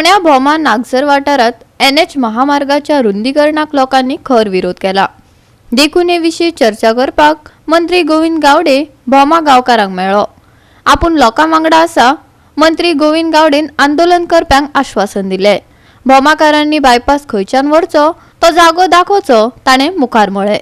फोंड्या भोमा नागझर वाठारात NH महामार्गाच्या रुंदीकरणाक लोकांनी खर विरोध केला। देखून हे विशीं चर्चा करपाक मंत्री गोविंद गावडे भोमा गांवकारांक मेळ्ळो। आपूण लोकां वांगडा आसा, मंत्री गोविंद गावडेन आंदोलन करप्यांक आश्वासन दिले। भोमाकारांनी बायपास खंयच्यान व्हरचो तो जागो दाखोवचो ताणें मुखार म्हळें।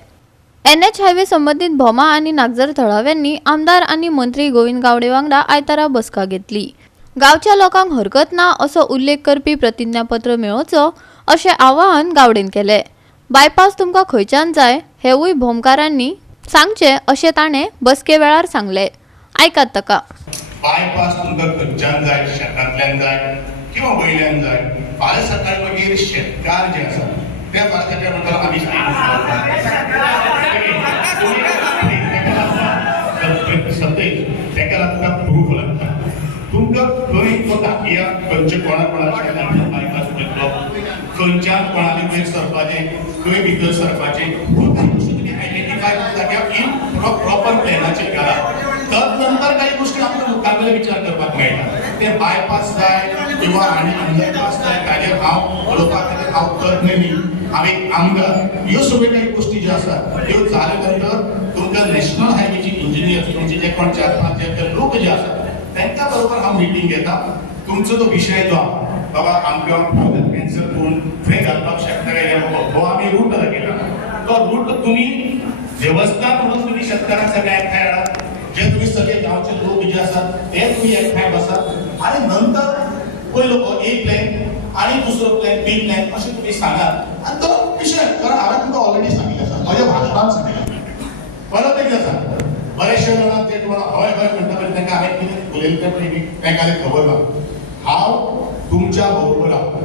NH हायवे संबंधित भोमा आनी नागझर थळाव्यांनी आमदार आनी मंत्री गोविंद गावडे वांगडा आयतारा बसका घेतली। गांवच्या लोकांक हरकत ना असो उल्लेख करपी प्रतिज्ञापत्र मेळोवचो अशें आवाहन गावडेन केलें। बायपास तुमकां खंयच्यान जाय हेवूय भोमकारांनी सांगचें अशें ताणें बसके वेळार सांगलें। आयकात ताका। बायपास तुमकां खंयच्यान जाय, शेतांतल्यान जाय किंवा वयल्यान जाय, फाल्यां सकाळी मागीर शेतकार जे आसा ते फाल्यां सकाळी म्हणटात आमी तेका लागता प्रूफ लागता। तुमकां खंय तो दाखया खंयचे कोणा शेतांतल्यान बायपास वयतलो, खंयच्यान कोणाली वयर सरपाचें, खंय भितर सरपाचें, काही गोष्टी तुमी आयडेंटिफाय इन प्रॉपर प्लॅनाचेर घाला। तदनंतर काही गोष्टी आपल्याला मुखावेले विचार करपाक मेळटा। ते बायपास जाय किंवा आनी अंडरपास जाय ताजेर हांव उलोवपाक खातीर हांव तज्ञ न्ही, हांव एक आमदार। ह्यो सगळ्यो काही गोष्टी ज्यो आसा ह्यो जाले नंतर तुमकां नॅशनल हायवेची इंजिनियर तुमचे जे कोण 4-5 जे लोक जे आसा तांच्या बरोबर हांव मिटींग घेता। तुमचो तो विशय जो बाबा आमकां कॅन्सल करून थंय घालपाक शकता काय हो आमी रूट केला। तो रूट तुमी वेवस्था म्हणून तुमी शेतकारांक सगळे एकठांय हाडात। जे तुम्ही सगळे गावचे लोक जे असतात ते तुम्ही एकठांय बसात आणि नंतर पयलो एक प्लॅन आणि दुसरो प्लॅन बी प्लॅन अशें तुम्ही सांगात आणि तो विशय कारण हांवें तुमकां ऑलरेडी सांगिल्लें आसा, म्हज्या भाशणांत सांगिल्लें। परत एक आसा बरेचशे जाणां ते तुम्हाला हय हय म्हणटा पळय तांकां हांवें कितें उलयलें तें पळय तांकां खबर ना। हांव तुमच्या बरोबर आसा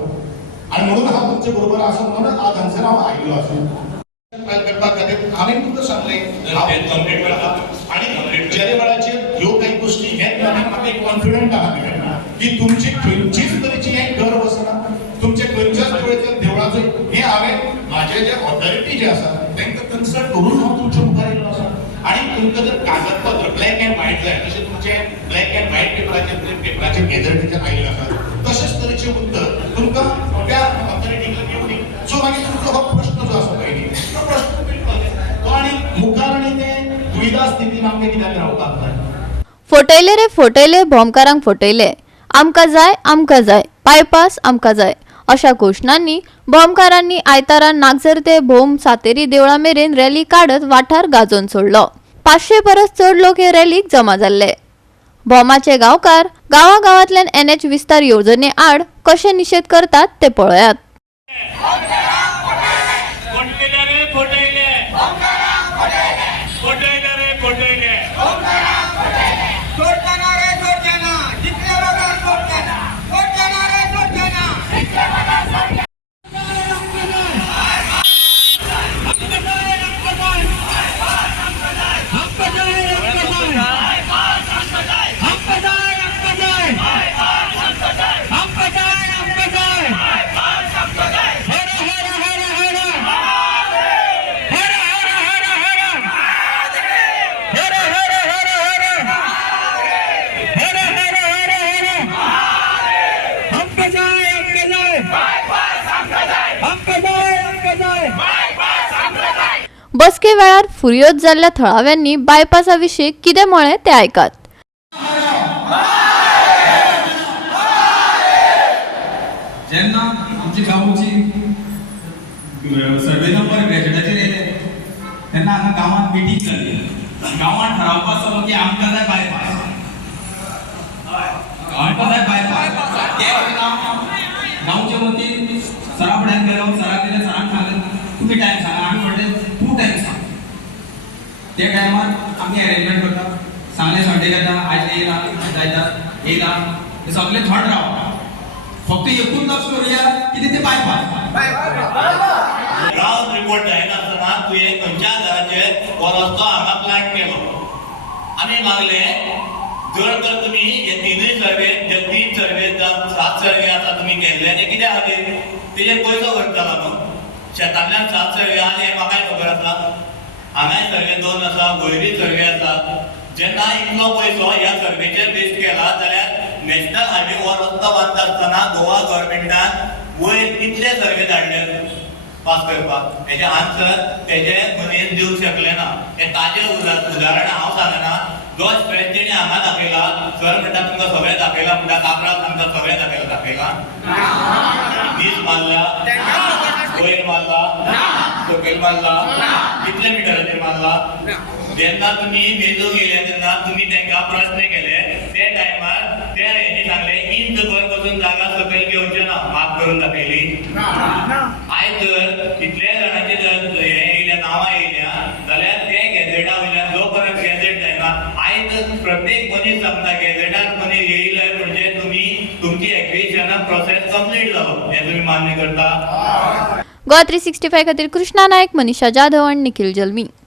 आनी म्हणून हांव तुमचे बरोबर आसा म्हणून आज हांगसर हांव आयिल्लो आसा। करपाक खातीर हांवें तुमकां सांगलें हांव कंप्लीट करता आनी ज्या वेळाचेर ह्यो काही गोष्टी हे म्हाका एक कॉन्फिडंट आहा की तुमची खंयचीच तरेची हें घर वचना, तुमचे खंयच्याच तरेच्या देवळाचो हे हांवें म्हाजे जे ऑथॉरिटी जे आसा तांकां कन्सल्ट करून हांव तुमच्या मुखार येयल्लो आसा। आनी तुमकां जर कागदपत्र ब्लॅक एंड व्हायट जाय तशें तुमचे ब्लॅक एंड व्हायट पेपराचेर गॅझेटीचेर आयिल्लें आसा तशेंच तरेचें उत्तर तुमकां त्या ऑथॉरिटीक येवं दी। सो मागीर तुमचो हो प्रश्न जो आसा पळय तो प्रश्न तो आनी मुखार आनी ते दुविधा स्थितीन आमकां कित्याक रावपाक जाय। फटयले रे फटयले भोमकारांक फटयले, आमकां जाय बायपास आमकां जाय अशा घोशणांनी भोमकारांनी आयतारा नागझर ते भोम सातेरी देवळा मेरेन रॅली काडत वाठार गाजोवन सोडलो। 500 परस चड लोक हे रॅलीक जमा जाल्ले। भोमाचे गांवकार गांवांतल्यान NH विस्तार येवजणे आड कशे निशेध करतात ते पळयात। बसके वेळार फुर्योज जाल्ल्या थळाव्यांनी बायपासा विशीं कितें म्हळें तें आयकात। जेन्ना आमच्या गांवची सर्वे नंबर ग्रॅज्युएटाचेर येयले तेन्ना हांगा गांवांत मिटींग जाली। गांवांत थारावपाक जालो की आमकां जाय बायपास, आमकां जाय बायपास। ते गांवचे वतीन सरा फुड्यान गेलो, सरांक सांगलें तुमी टायम सांगा। आमी म्हणलें तूं टायम सांग। त्या टायमार आमी अरेंजमेंट करता, सांगलें संडे घेता, आयज येयला येयला हे सगळे थंड रावता। फक्त एकूच तास करूया कितें ते बायपास ग्राउंड रिपोर्ट जायनासतना तुवें खंयच्या घराचेर हो रस्तो हांगा प्लॅन केलो आमी मागलें जर तर तुमी हे तीनूय सर्वे जे 3 सर्वे 7 सर्वे आसा तुमी केल्ले ते कित्या खातीर तेजेर पयसो करतालो न्हू। शेतांतल्यान 7 सर्वे आहा हें म्हाकाय खबर आसा, हांगाय सर्वे 2 आसा, गोयरी सर्वे आसा। जेन्ना इतलो पयसो ह्या सर्वेचेर वेस्ट केला जाल्यार नॅशनल हायवे हो रस्तो बांदता आसतना गोवा गव्हर्नमेंटान वयर कितले सर्वे धाडले पास करपाक हेचे आन्सर तेजे मनीस दिवंक शकले ना. हे ताजें उदाहरण हांव सांगना. जो स्ट्रेच तेणी हांगा दाखयला सर म्हणटा तुमकां सगळें दाखयला म्हणटा कापराक आमकां सगळें दाखयला नीज मारला वयर मारला सकयल मारला कितले मिटराचेर मारला. जेन्ना तुमी मेजूंक येयले तेन्ना तुमी तांकां प्रश्न केले ते टायमार त्या हेणी सांगले इंच भर पासून जागा सकयल घेवचे ना माफ करून दाखयली. आयज जर इतले जाणांची जर हे येयल्या नांवां येयल्या जाल्यार ते गॅजेटा वयल्यान जो पर्यंत गॅजेट जायना आयज प्रत्येक मनीस सांगता गॅजेटार मनीस येयले म्हणजे तुमी तुमची एक्विजिशनाक प्रोसेस कंप्लीट जालो हें तुमी मान्य करता. गोवा 365 खातीर कृष्णा नायक, मनीषा जाधव आनी निखिल जल्मी.